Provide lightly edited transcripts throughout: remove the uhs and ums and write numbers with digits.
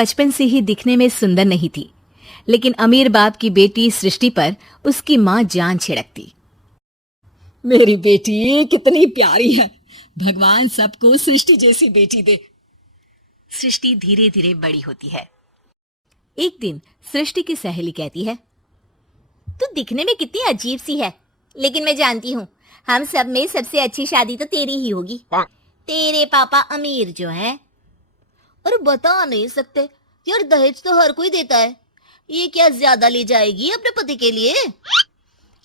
बचपन से ही दिखने में सुंदर नहीं थी, लेकिन अमीर बाप की बेटी सृष्टि पर उसकी माँ जान छिड़कती। मेरी बेटी कितनी प्यारी है, भगवान सबको सृष्टि जैसी बेटी दे। सृष्टि धीरे धीरे बड़ी होती है। एक दिन सृष्टि की सहेली कहती है, तू दिखने में कितनी अजीब सी है, लेकिन मैं जानती हूँ हम सब में सबसे अच्छी शादी तो तेरी ही होगी। तेरे पापा अमीर जो हैं। और बता नहीं सकते यार, दहेज तो हर कोई देता है, ये क्या ज्यादा ले जाएगी अपने पति के लिए?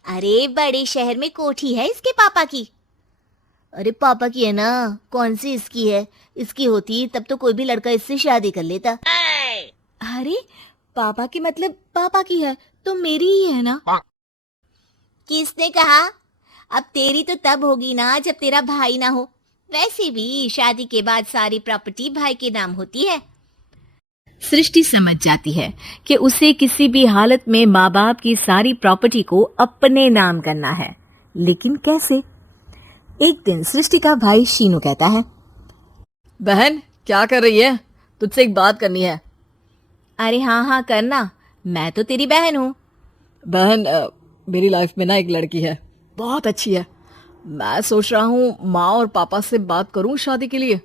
अरे बड़े शहर में कोठी है इसके पापा की। अरे पापा की है ना, कौन सी इसकी है? इसकी होती तब तो कोई भी लड़का इससे शादी कर लेता। अरे पापा की मतलब पापा की है तो मेरी ही है ना? किसने कहा? अब तेरी तो तब होगी ना जब तेरा भाई ना हो। वैसे भी शादी के बाद सारी प्रॉपर्टी भाई के नाम होती है। सृष्टि समझ जाती है कि उसे किसी भी हालत में माँ बाप की सारी प्रॉपर्टी को अपने नाम करना है, लेकिन कैसे? एक दिन सृष्टि का भाई शीनू कहता है, बहन क्या कर रही है? तुझसे एक बात करनी है। अरे हाँ करना, मैं तो तेरी बहन हूँ। बहन मेरी लाइफ में ना एक लड़की है, बहुत अच्छी है। मैं सोच रहा हूँ माँ और पापा से बात करूँ शादी के लिए।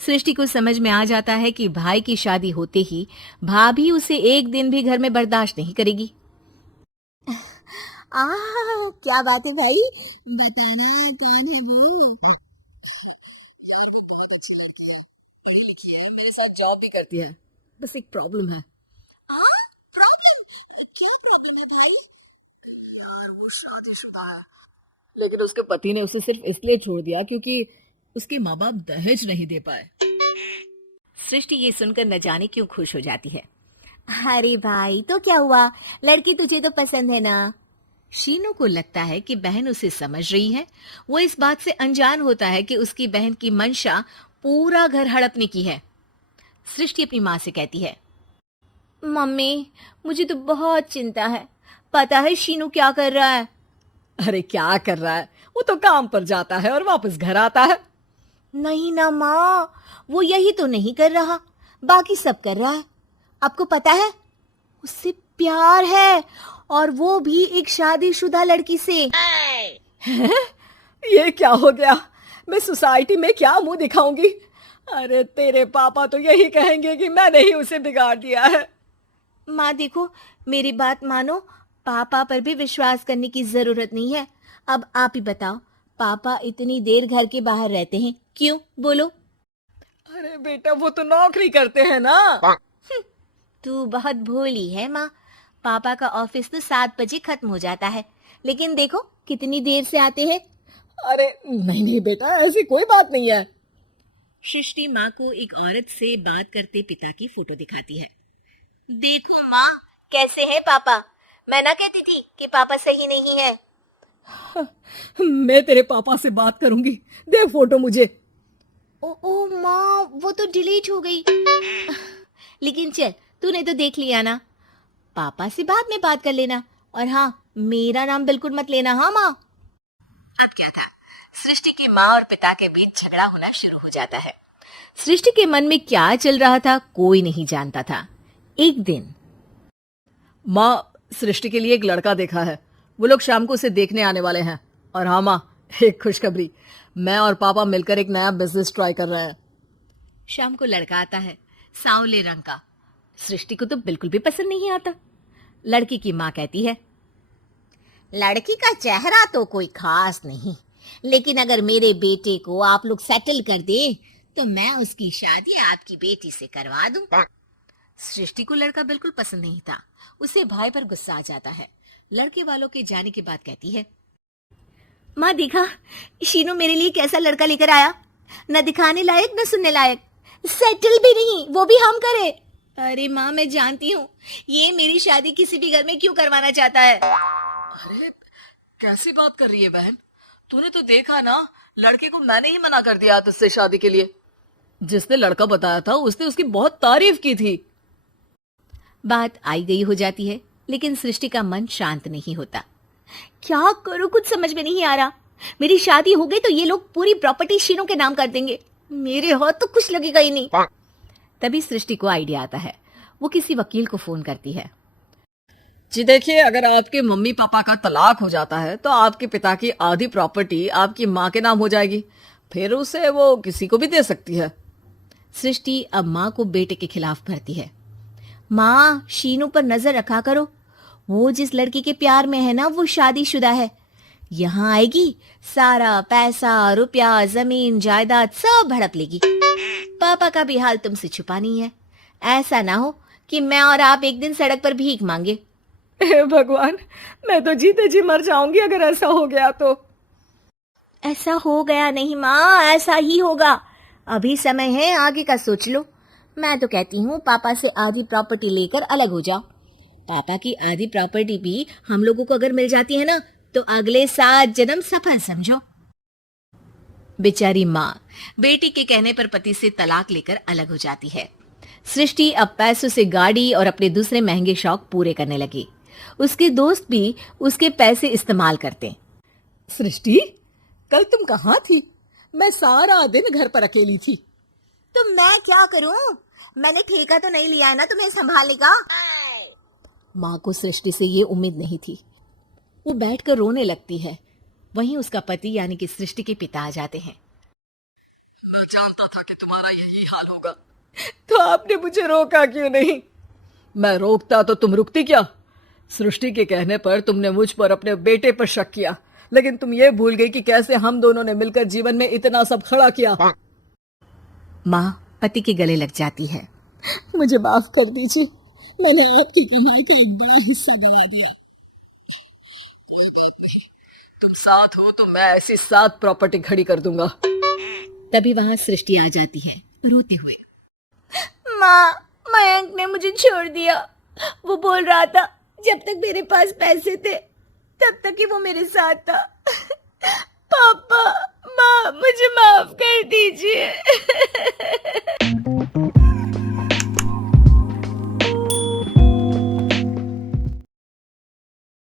सृष्टि को समझ में आ जाता है कि भाई की शादी होते ही भाभी उसे एक दिन भी घर में बर्दाश्त नहीं करेगी। क्या बात है भाई, बताना कौन है वो? मेरे साथ जॉब भी करती है, बस एक प्रॉब्लम है। प्रॉब्लम? क्या प्रॉब्लम है भाई? यार वो शादीशुदा है, लेकिन उसके पति ने उसे सिर्फ इसलिए छोड़ दिया क्योंकि उसके माँ बाप दहेज नहीं दे पाए। सृष्टि ये सुनकर न जाने क्यों खुश हो जाती है। अरे भाई तो क्या हुआ, लड़की तुझे तो पसंद है ना? शीनू को लगता है कि बहन उसे समझ रही है। वो इस बात से अनजान होता है कि उसकी बहन की मंशा पूरा घर हड़पने की है। सृष्टि अपनी माँ से कहती है, मम्मी मुझे तो बहुत चिंता है, पता है शीनू क्या कर रहा है? अरे क्या कर रहा है, वो तो काम पर जाता है और वापस घर आता है। नहीं ना माँ, वो यही तो नहीं कर रहा, बाकी सब कर रहा है। आपको पता है उससे प्यार है, और वो भी एक शादीशुदा लड़की से। ये क्या हो गया, मैं सोसाइटी में क्या मुंह दिखाऊंगी? अरे तेरे पापा तो यही कहेंगे कि मैंने ही उसे बिगाड़ दिया है। माँ देखो, मेरी बात मानो, पापा पर भी विश्वास करने की जरूरत नहीं है। अब आप ही बताओ, पापा इतनी देर घर के बाहर रहते हैं क्यों, बोलो? अरे बेटा वो तो नौकरी करते हैं ना। तू बहुत भोली है माँ, पापा का ऑफिस तो 7 बजे खत्म हो जाता है, लेकिन देखो कितनी देर से आते हैं। अरे नहीं बेटा, ऐसी कोई बात नहीं है। सृष्टि माँ को एक औरत से बात करते पिता की फोटो दिखाती है। देखो माँ, कैसे है पापा? मैं ना कहती थी कि पापा सही नहीं है। मैं तेरे पापा से बात करूंगी, दे फोटो मुझे। ओ माँ, वो तो डिलीट हो गई। लेकिन चल, तूने तो देख लिया ना, पापा से बाद में बात कर लेना। और हाँ, मेरा नाम बिल्कुल मत लेना। हाँ माँ। अब क्या था, सृष्टि की माँ और पिता के बीच झगड़ा होना शुरू हो जाता है। सृष्टि के मन में क्या चल रहा था कोई नहीं जानता था। एक दिन, माँ सृष्टि के लिए एक लड़का देखा है, वो लोग शाम को उसे देखने आने वाले हैं। और हाँ माँ, एक खुशखबरी, मैं और पापा मिलकर एक नया बिजनेस ट्राई कर रहे हैं। शाम को लड़का आता है, सांवले रंग का। सृष्टि को तो बिल्कुल भी पसंद नहीं आता। लड़की की माँ कहती है, लड़की का चेहरा तो कोई खास नहीं, लेकिन अगर मेरे बेटे को आप लोग सेटल कर दे तो मैं उसकी शादी आपकी बेटी से करवा दूं। सृष्टि को लड़का बिल्कुल पसंद नहीं था। उसे भाई पर गुस्सा आ जाता है। लड़के वालों के जाने के बाद कहती है, माँ देखा शीनू मेरे लिए कैसा लड़का लेकर आया, न दिखाने लायक न सुनने लायक, सेटल भी नहीं, वो भी हम करे। अरे माँ मैं जानती हूँ ये मेरी शादी किसी भी घर में क्यों करवाना चाहता है। अरे कैसी बात कर रही है बहन, तूने तो देखा ना, लड़के को मैंने ही मना कर दिया तुझसे शादी के लिए। जिसने लड़का बताया था उसने उसकी बहुत तारीफ की थी। बात आई गई हो जाती है, लेकिन सृष्टि का मन शांत नहीं होता। क्या करूं, कुछ समझ में नहीं आ रहा। मेरी शादी हो गई तो ये लोग पूरी प्रॉपर्टी शीनू के नाम कर देंगे, मेरे हाथ तो कुछ लगेगा ही नहीं। तभी सृष्टि को आइडिया आता है। वो किसी वकील को फोन करती है। जी देखिए, अगर आपके मम्मी पापा का तलाक हो जाता है तो आपके पिता की आधी प्रॉपर्टी आपकी माँ के नाम हो जाएगी, फिर उसे वो किसी को भी दे सकती है। सृष्टि अब माँ को बेटे के खिलाफ भरती है। माँ, शीनू पर नजर रखा करो, वो जिस लड़की के प्यार में है ना वो शादीशुदा है। यहाँ आएगी, सारा पैसा, रुपया, जमीन, जायदाद सब हड़प लेगी। पापा का भी हाल तुमसे छुपा नहीं है। ऐसा ना हो कि मैं और आप एक दिन सड़क पर भीख मांगे। हे भगवान, मैं तो जीते जी मर जाऊंगी अगर ऐसा हो गया तो। ऐसा हो गया नहीं माँ, ऐसा ही होगा। अभी समय है, आगे का सोच लो। मैं तो कहती हूँ पापा से आधी प्रॉपर्टी लेकर अलग हो जाओ। पापा की आधी प्रॉपर्टी भी हम लोगों को अगर मिल जाती है ना तो अगले 7 जन्म सफल समझो। बेचारी माँ बेटी के कहने पर पति से तलाक लेकर अलग हो जाती है। सृष्टि अब पैसों से गाड़ी और अपने दूसरे महंगे शौक पूरे करने लगी। उसके दोस्त भी उसके पैसे इस्तेमाल करते। सृष्टि, कल तुम कहाँ थी? मैं सारा दिन घर पर अकेली थी। तो मैं क्या करूं? मैंने ठेका तो नहीं लिया है ना तुम्हें संभालने का। माँ को सृष्टि से ये उम्मीद नहीं थी। वो बैठकर रोने लगती है। वहीं उसका पति यानी कि सृष्टि के पिता आ जाते हैं। मैं जानता था कि तुम्हारा यही हाल होगा, तो आपने मुझे रोका क्यों नहीं? मैं रोकता तो तुम रुकती क्या? सृष्टि के कहने पर तुमने मुझ पर अपने बेटे पर शक किया, लेकिन तुम ये भूल गई कि कैसे हम दोनों ने मिलकर जीवन में इतना सब खड़ा किया। माँ पति के गले लग जाती है। मुझे माफ कर दीजिए, मैंने आपकी कमाई का एक बड़ा हिस्सा दबा दिया। कोई बात नहीं, तुम साथ हो तो मैं ऐसी 7 प्रॉपर्टी खड़ी कर दूंगा। तभी वहां सृष्टि आ जाती है रोते हुए। माँ, मयंक ने मुझे छोड़ दिया। वो बोल रहा था जब तक मेरे पास पैसे थे तब तक ही वो मेरे साथ था। पापा, माँ, मुझे माफ कर